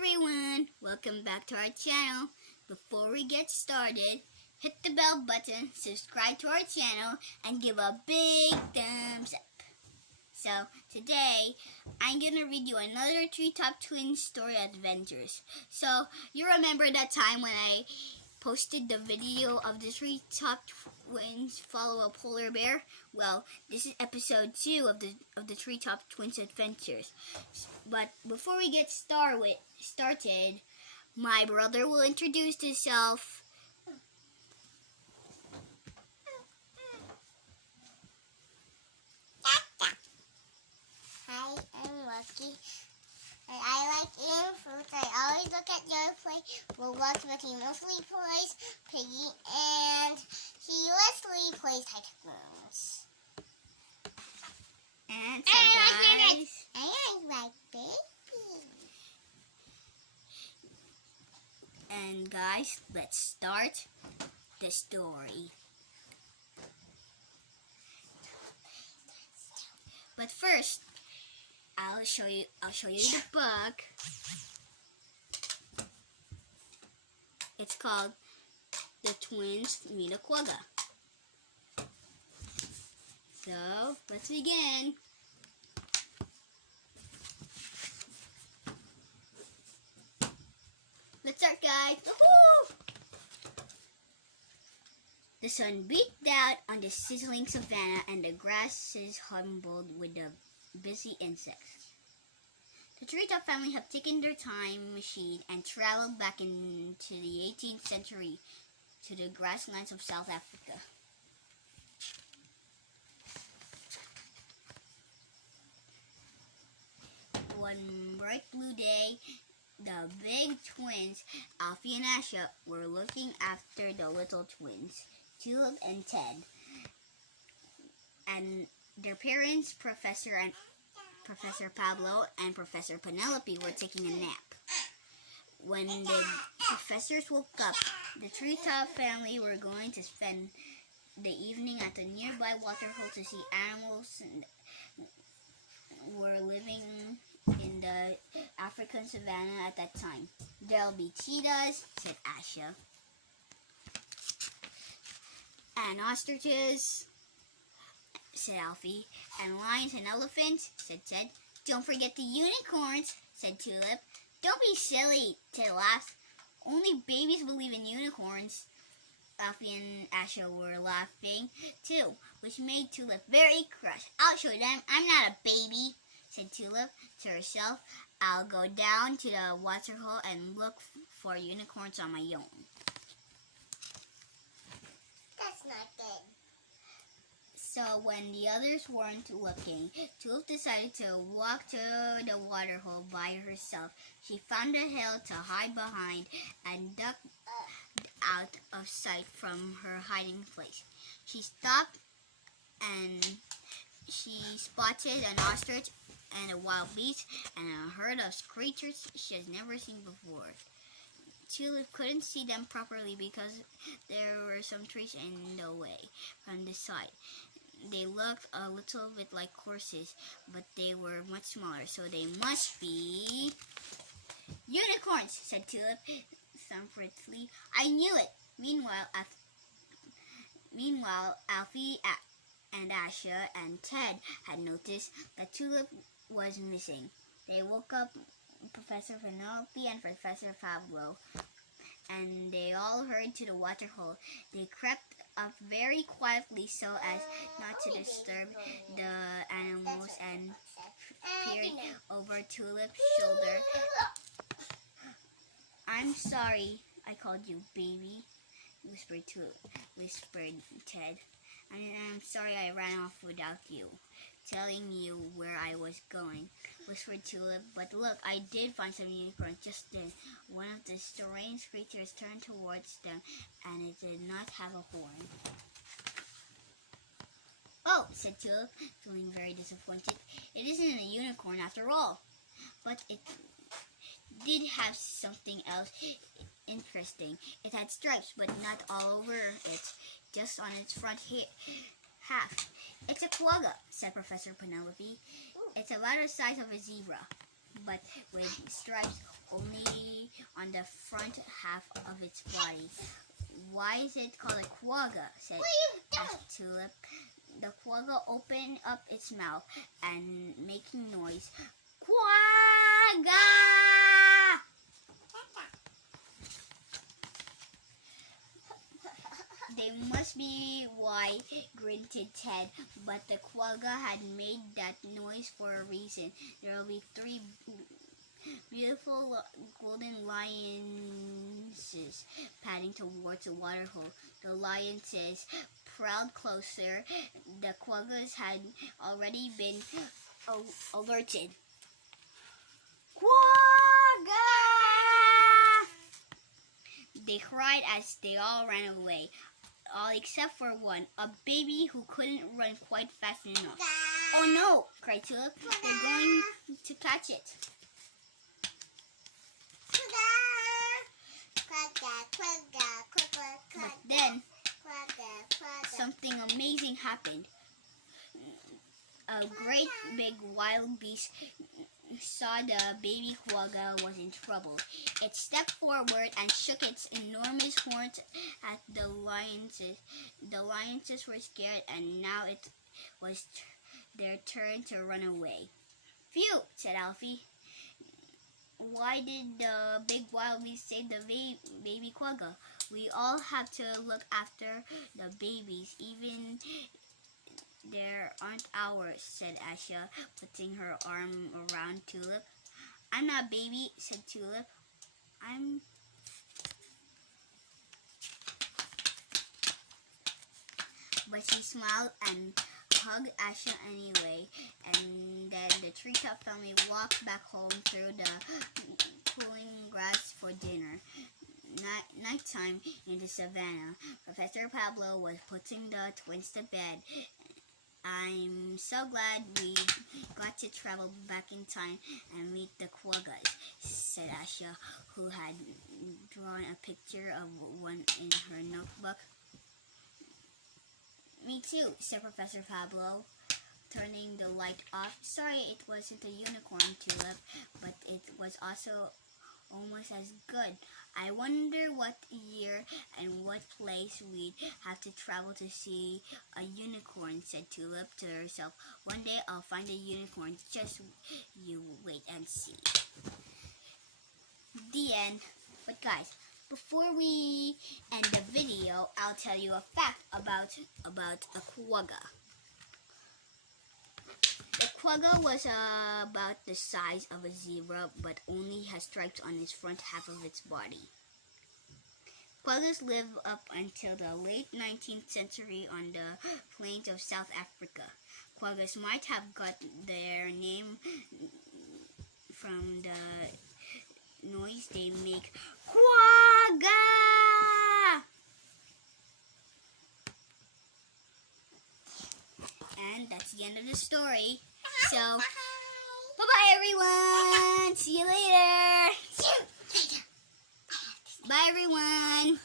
everyone, welcome back to our channel. Before we get started, hit the bell button, subscribe to our channel, and give a big thumbs up. So today, I'm gonna read you another Treetop Twins story adventures. So you remember that time when I posted the video of the Treetop Twins follow a polar bear? Well, this is episode 2 of the Treetop Twins adventures. But before we get started, my brother will introduce himself. Hi, I'm Lucky. And I like eating fruits. I always look at your plate. Roblox, but he mostly plays Piggy, and he Leslie plays Tycoons. And guys, I like baby. And guys, let's start the story. But first, I'll show you the book. It's called The Twins Meet a Quagga. So, let's begin. Let's start, guys. Woohoo! The sun beat down on the sizzling savannah, and the grasses humbled with the busy insects. The Treetop family have taken their time machine and traveled back into the 18th century to the grasslands of South Africa. One bright blue day, the big twins, Alfie and Asha, were looking after the little twins, Tulip and Ted, and their parents, Professor Pablo and Professor Penelope, were taking a nap. When the professors woke up, the Treetop family were going to spend the evening at the nearby waterhole to see animals were living in the African savannah at that time. There'll be cheetahs, said Asha, and ostriches, said Alfie, and lions and elephants, said Ted. Don't forget the unicorns, said Tulip. Don't be silly, Ted laughed. Only babies believe in unicorns. Alfie and Asha were laughing too, which made Tulip very cross. I'll show them I'm not a baby, said Tulip to herself. I'll go down to the waterhole and look for unicorns on my own. That's not good. So when the others weren't looking, Tulip decided to walk to the waterhole by herself. She found a hill to hide behind and ducked out of sight from her hiding place. She stopped and she spotted an ostrich and a wild beast and a herd of creatures she has never seen before. Tulip couldn't see them properly because there were some trees in the way from the side. They looked a little bit like horses, but they were much smaller, so they must be unicorns, said Tulip comfortably. I knew it. Meanwhile, Alfie and Asha and Ted had noticed that Tulip was missing. They woke up Professor Penelope and Professor Pablo, and they all hurried to the waterhole. They crept up very quietly so as not to disturb the animals and peered over Tulip's shoulder. I'm sorry I called you baby, whispered Ted. I'm sorry I ran off without you telling you where I was going, whispered Tulip. But look, I did find some unicorns just then. One of the strange creatures turned towards them, and it did not have a horn. Oh, said Tulip, feeling very disappointed. It isn't a unicorn after all. But it did have something else interesting. It had stripes, but not all over it, just on its front half. It's a quagga, said Professor Penelope. It's about the size of a zebra. but with stripes only on the front half of its body. Why is it called a quagga? Said asked Tulip. The quagga opened up its mouth and making noise. Quagga! They must be why, grunted Ted, but the quagga had made that noise for a reason. There will be 3 beautiful golden lionesses padding towards the water hole. The lionesses prowled closer. The quaggas had already been alerted. Quagga! They cried as they all ran away. All except for one, a baby who couldn't run quite fast enough. Oh no! Cried Tulip. They're going to catch it. But then, something amazing happened. A great big wild beast saw the baby quagga was in trouble. It stepped forward and shook its enormous horns at the lionesses. The lionesses were scared, and now it was their turn to run away. Phew, said Alfie. Why did the big wild beast save the baby quagga? We all have to look after the babies, even there aren't ours, said Asha, putting her arm around Tulip. I'm not baby, said Tulip. But she smiled and hugged Asha anyway, and then the treetop family walked back home through the cooling grass for dinner. Nighttime in the savannah. Professor Pablo was putting the twins to bed. I'm so glad we got to travel back in time and meet the quaggas, said Asha, who had drawn a picture of one in her notebook. Me too, said Professor Pablo, turning the light off. Sorry it wasn't a unicorn, Tulip, but it was also almost as good. I wonder what year and what place we'd have to travel to see a unicorn, said Tulip to herself. One day I'll find a unicorn, just you wait and see. The end. But guys, before we end the video, I'll tell you a fact about a quagga. The quagga was about the size of a zebra, but only has stripes on its front half of its body. Quaggas lived up until the late 19th century on the plains of South Africa. Quaggas might have got their name from the noise they make. Quagga! And that's the end of the story. So, bye-bye everyone! See you later! Bye everyone!